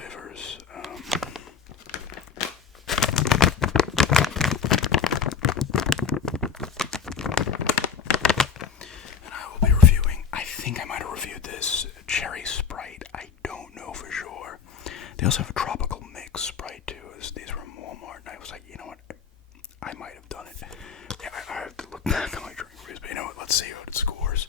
flavors. And I will be reviewing, I think I might have reviewed this cherry Sprite. I don't know for sure. They also have a tropical mix Sprite too. These were in Walmart, and I was like, you know what? I might have done it. Yeah, I have to look back on my drink reviews, but you know what? Let's see how it scores.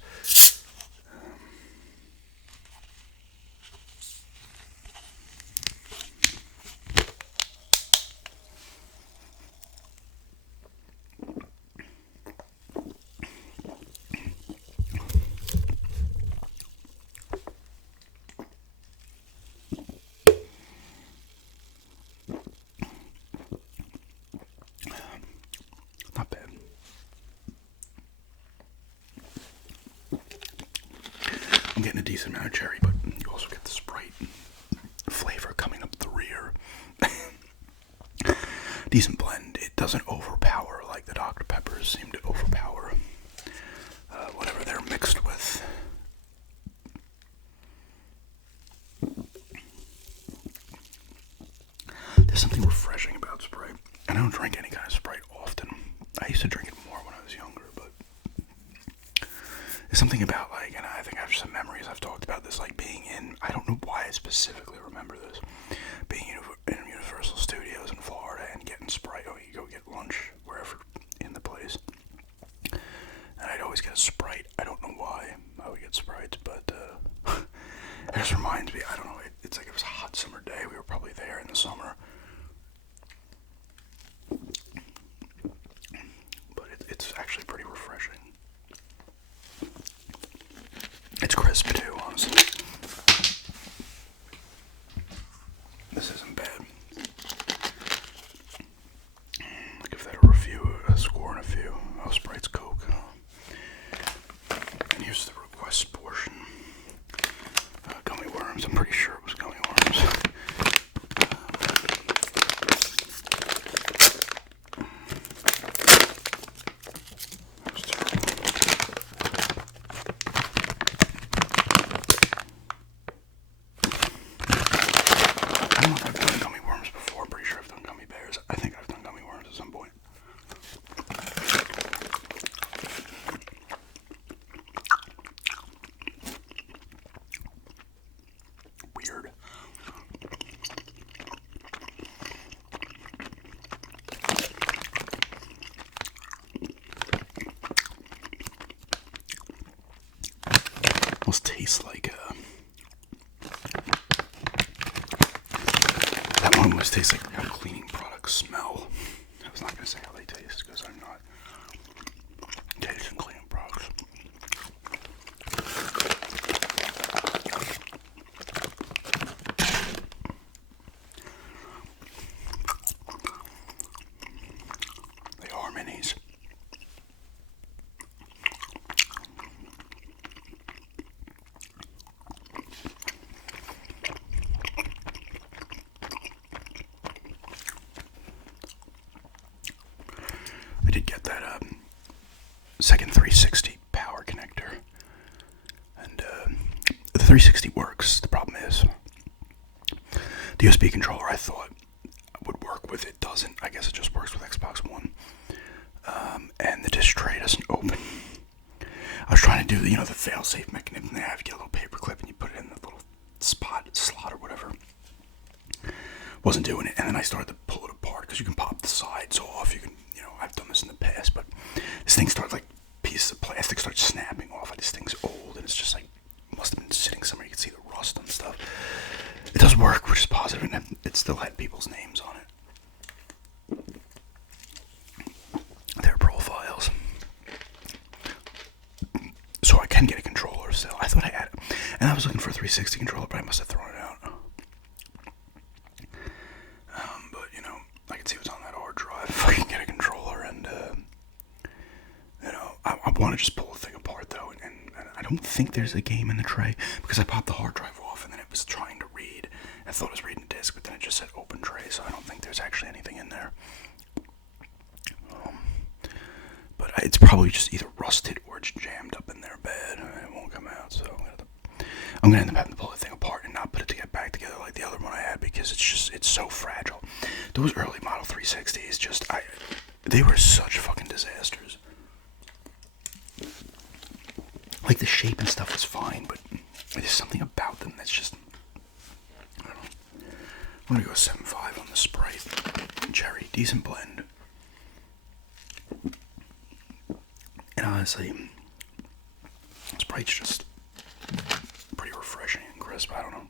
Not bad. I'm getting a decent amount of cherry, but you also get the Sprite flavor coming up the rear. Decent blend. It doesn't overpower like the Dr. Peppers seem to overpower whatever they're mixed with. There's something refreshing about Sprite. And I don't drink any kind of Sprite often. I used to drink it more when I was younger, but there's something about, like, and I think I have some memories, I've talked about this, like being in, I don't know why I specifically remember this, being in Universal Studios in Florida and getting Sprite. Oh, you go get lunch wherever in the place, and I'd always get a Sprite. I don't know why I would get Sprites, but it just reminds me, I don't know, it's like it was a hot summer day. We were probably there in the summer. But it's actually pretty refreshing. It's crisp too, honestly. This isn't bad. I'll give that a review, a score and a few. Oh, Sprite's Coke. And here's the request portion. Gummy worms. I'm pretty sure it was gummy worms. I don't know if I've done gummy worms before. I'm pretty sure I've done gummy bears. I think I've done gummy worms at some point. Weird. Almost tastes like that one almost tastes like how cleaning products smell. I was not going to say how they taste because I'm not tasting cleaning products. They are minis. I did get that second 360 power connector, and the 360 works. The problem is the USB controller I thought would work with it doesn't. I guess it just works with Xbox One, and the disc tray doesn't open. I was trying to do the fail-safe mechanism they have. You get a little paper clip and you put it in the little slot or whatever. Wasn't doing it, and then I started to pull it apart because you can pop the sides off. You can, I've done this in the past, but this thing started, like, pieces of plastic start snapping off. This thing's old, and it's just like, must have been sitting somewhere. You can see the rust and stuff. It does work, which is positive, and it still had people's names on it. Their profiles. So I can get a controller still. I thought I had it. And I was looking for a 360 controller, but I must have thrown it out. But, I can see what's on that hard drive. If I can get a controller and, I want to just pull the thing apart, though. And I don't think there's a game in the tray because I popped the hard drive off and then it was trying to read. I thought it was reading a disc, but then it just said open tray, so I don't think there's actually anything in there. But it's probably just either rusted or it's jammed up in there bad. It won't come out, so I'm gonna end up having to pull the thing apart and not put it back together like the other one I had because it's so fragile. Those early Model 360s, they were such fucking disasters. Like, the shape and stuff was fine, but there's something about them that's just, I don't know. I'm gonna go 7.5 on the Sprite Cherry, decent blend. And honestly, Sprite's just pretty refreshing and crisp. I don't know.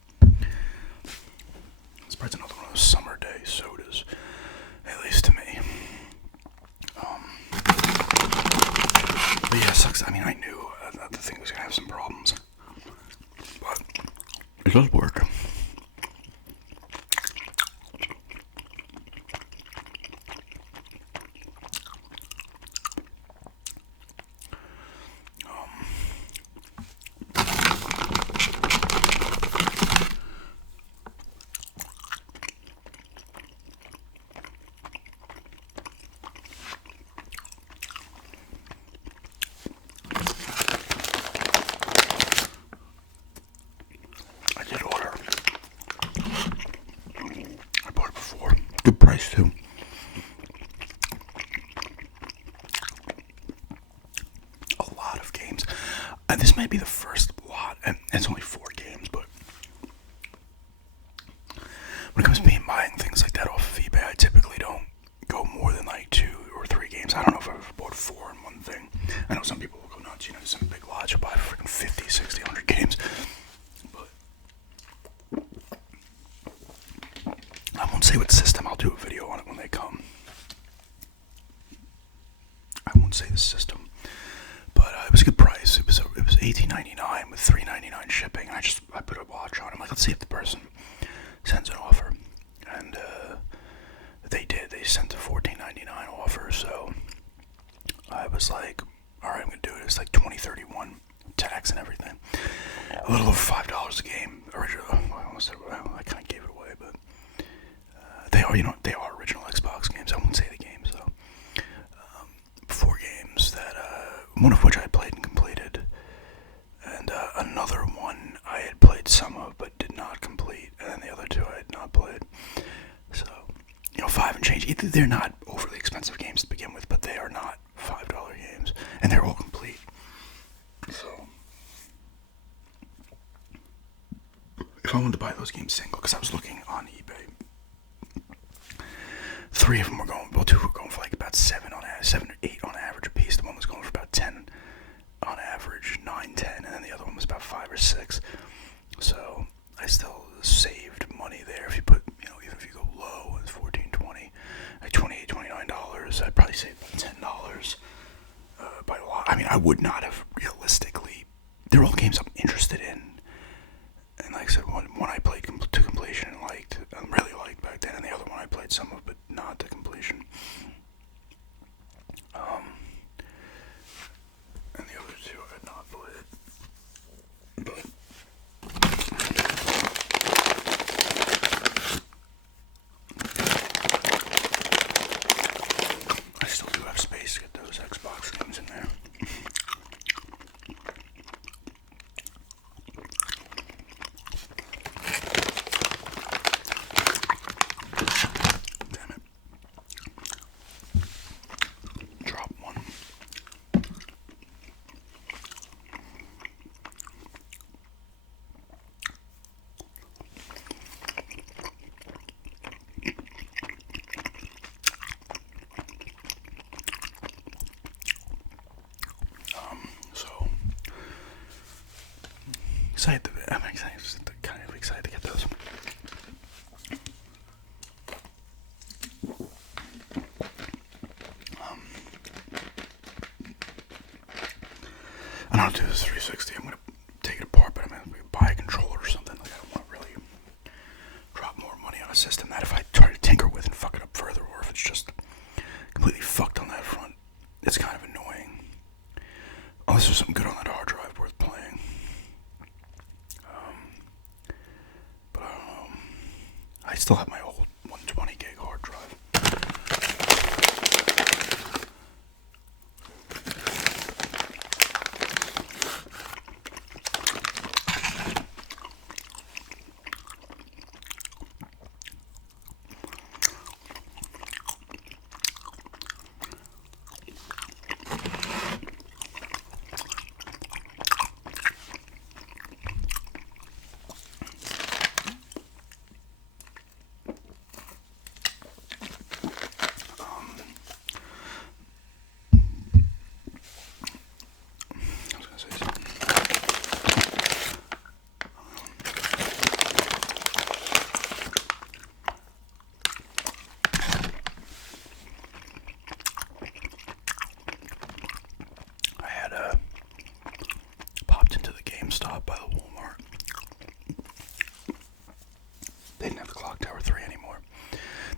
Sprite's another one of those summer day sodas, at least to me. But yeah, it sucks. I mean, I knew that the thing was gonna have some problems, but it does work. Good price too. A lot of games. This might be the first lot, and it's only 4 games, but when it comes to me buying things like that off of eBay, I typically don't go more than like 2 or 3 games. I don't know if I've ever bought 4 in one thing. I know some people will go nuts, some big lots, you'll buy freaking 50, 60, 100 games. I won't say what system. I'll do a video on it when they come. I won't say the system, but it was a good price. It was $18.99 with $3.99 shipping. And I put a watch on. I'm like, let's see if the person sends an offer, and they did. They sent a $14.99 offer. So I was like, all right, I'm gonna do it. It's like $20.31 tax and everything. A little over $5 a game. Original. I kind of gave it away, but. They are original Xbox games. I won't say the games though. 4 games that, one of which I played and completed, and another one I had played some of but did not complete, and then the other 2 I had not played. So, 5 and change. Either they're not overly expensive games to begin with, but they are not $5 games, and they're all complete. So, if I wanted to buy those games single, because I was looking on eBay. 3 of them were going, well, 2 were going for like about 7 or 8 on average a piece. The one was going for about 10 on average, 9, 10, and then the other one was about 5 or 6. So I still saved money there. If you put, even if you go low, it's $14, $20, like $28, $29, I'd probably save about $10 by a lot. I mean, I would not have realistically. They're all games I'm interested in. And like I said, one I played to completion and really liked back then, and the other one I played some of, but not to completion. And the other 2 I had not played. But I still do have space to get those Xbox games in there. I'm kind of excited to get those. I don't know how to do this 360. I'm going to take it apart, but I'm going to buy a controller or something. Like, I don't want to really drop more money on a system that if I try to tinker with and fuck it up further, or if it's just completely fucked on that front, it's kind of annoying. Unless there's something good on that hard drive worth playing. But I don't know. I still have my old 120 gig hard drive.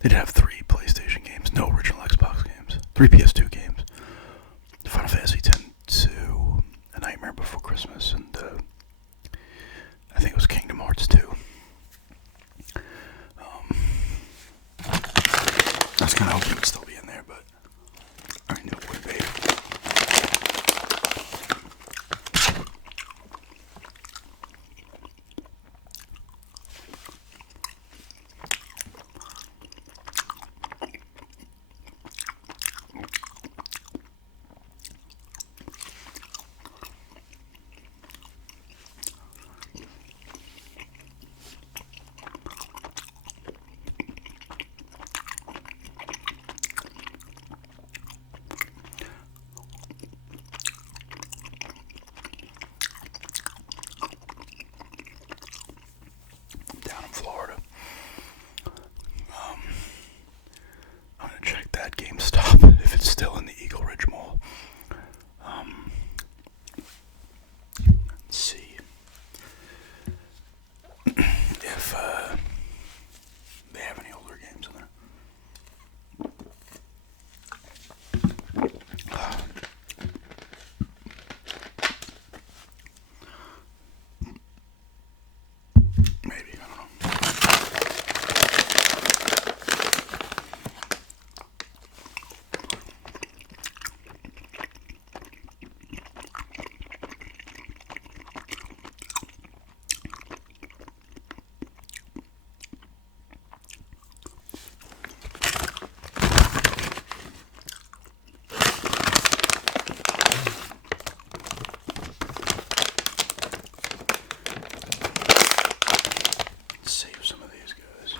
They did have 3 PlayStation games, no original Xbox games, 3 PS2 games, Final Fantasy X-2, A Nightmare Before Christmas, and I think it was Kingdom Hearts 2. I was kind of hoping it would still be in there, but I knew it would be. Down in Florida. I'm gonna check that GameStop if it's still in the Eagle Ridge Mall. Let's see if they have any older games in there. Maybe, I don't know. Save some of these guys.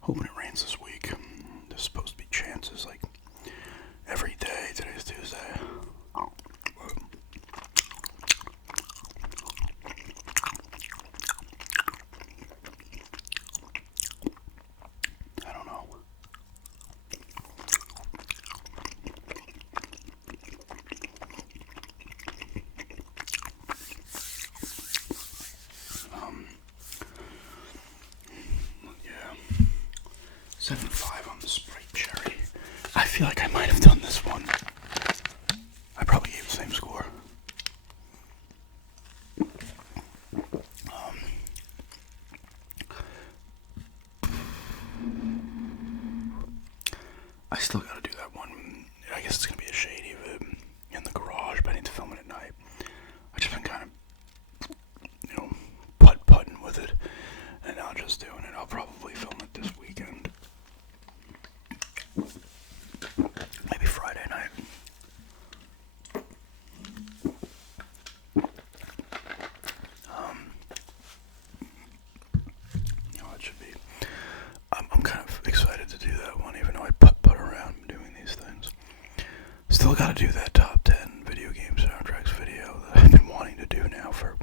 Hoping it rains this week. There's supposed to be chances like every day. Today's Tuesday. I don't know. Yeah. 7.5 on the Sprite Cherry. I feel like I might have done this one. I probably gave the same score. I still gotta do that one. I guess it's gonna be a shady in the garage, but I need to film it at night. I've just been kind of, putt-putting with it, and not just doing it. I'll probably film it this weekend. Maybe Friday night. It should be. I'm kind of excited to do that one, even though I put around doing these things. Still got to do that top 10 video game soundtracks video that I've been wanting to do now for,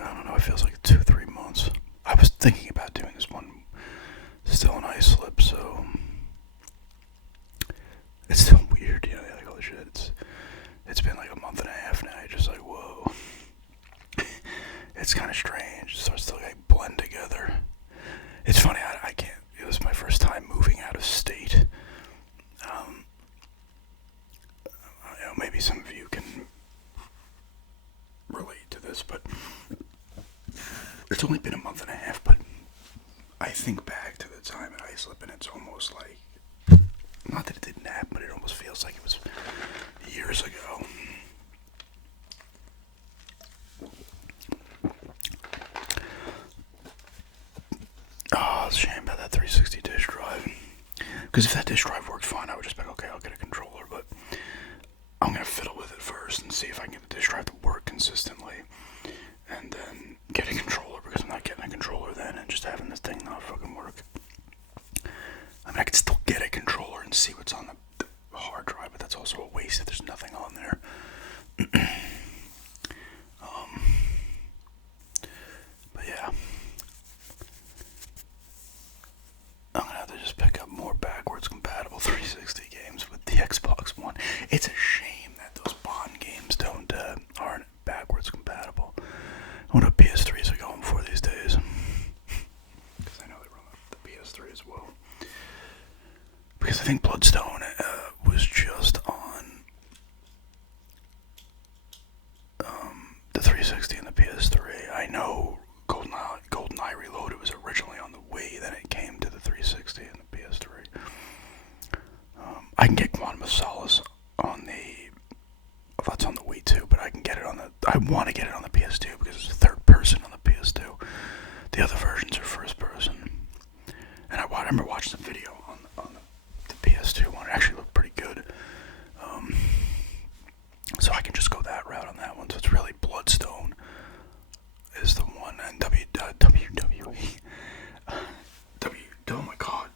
I don't know, it feels like 2-3 months. I was thinking about doing this one still in iSlip, so it's still weird, like holy shit, it's been like a month and a half now. You're just like, whoa. It's kind of strange. It starts to like blend together. It's funny, I can't, it was my first time moving out of state. Maybe some of you can relate to this, but it's only been a month and a half, but I think back to the time at iSlip, and it's almost like, not that it didn't happen, but it almost feels like it was years ago. Oh, it's a shame about that 360 disk drive. Because if that disk drive worked fine, I would just be like, okay, I'll get a controller, but I'm going to fiddle with it first and see if I can get the disk drive to work consistently, and then get a controller because I'm not getting a controller then, and just having this thing not fucking work. I mean, I could still get a controller and see what's on the hard drive, but that's also a waste if there's nothing on there. But yeah, I'm gonna have to just pick up more backwards compatible 360 games with the Xbox One. It's a shame that those Bond games aren't backwards compatible. I wonder what PS3s are going for these days, because I know they run the PS3 as well. Because I think Bloodstone was just on the 360 and the PS3. I know GoldenEye Reloaded was originally on the Wii, then it came to the 360 and the PS3. I can get Quantum of Solace on that's on the Wii too, but I can get it I want to get it on the PS2 because it's third person on the PS2. The other versions are first person. And I remember watching the video on the PS2 one. It actually looked pretty good. So I can just go that route on that one. So it's really Bloodstone is the one, and WWE. Oh my god,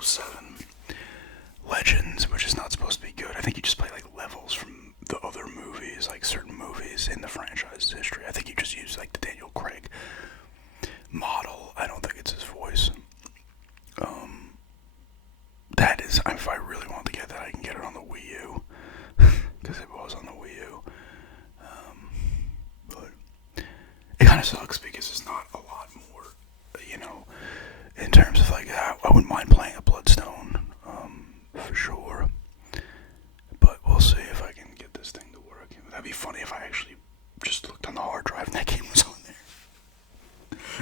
007 Legends, which is not supposed to be good. I think you just play like levels from the other movies, like certain movies in the franchise's history. I think you just use like the Daniel Craig model. I don't think it's his voice. That is, if I really want to get that, I can get it on the Wii U, because it was on the Wii U. But it kind of sucks because it's not a lot more, in terms of like, I wouldn't mind playing a Bloodstone, for sure. But we'll see if I can get this thing to work. That'd be funny if I actually just looked on the hard drive and that game was on there.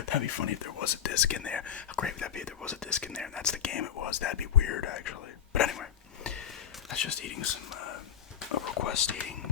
That'd be funny if there was a disc in there. How great would that be if there was a disc in there and that's the game it was? That'd be weird, actually. But anyway, that's just eating some, request eating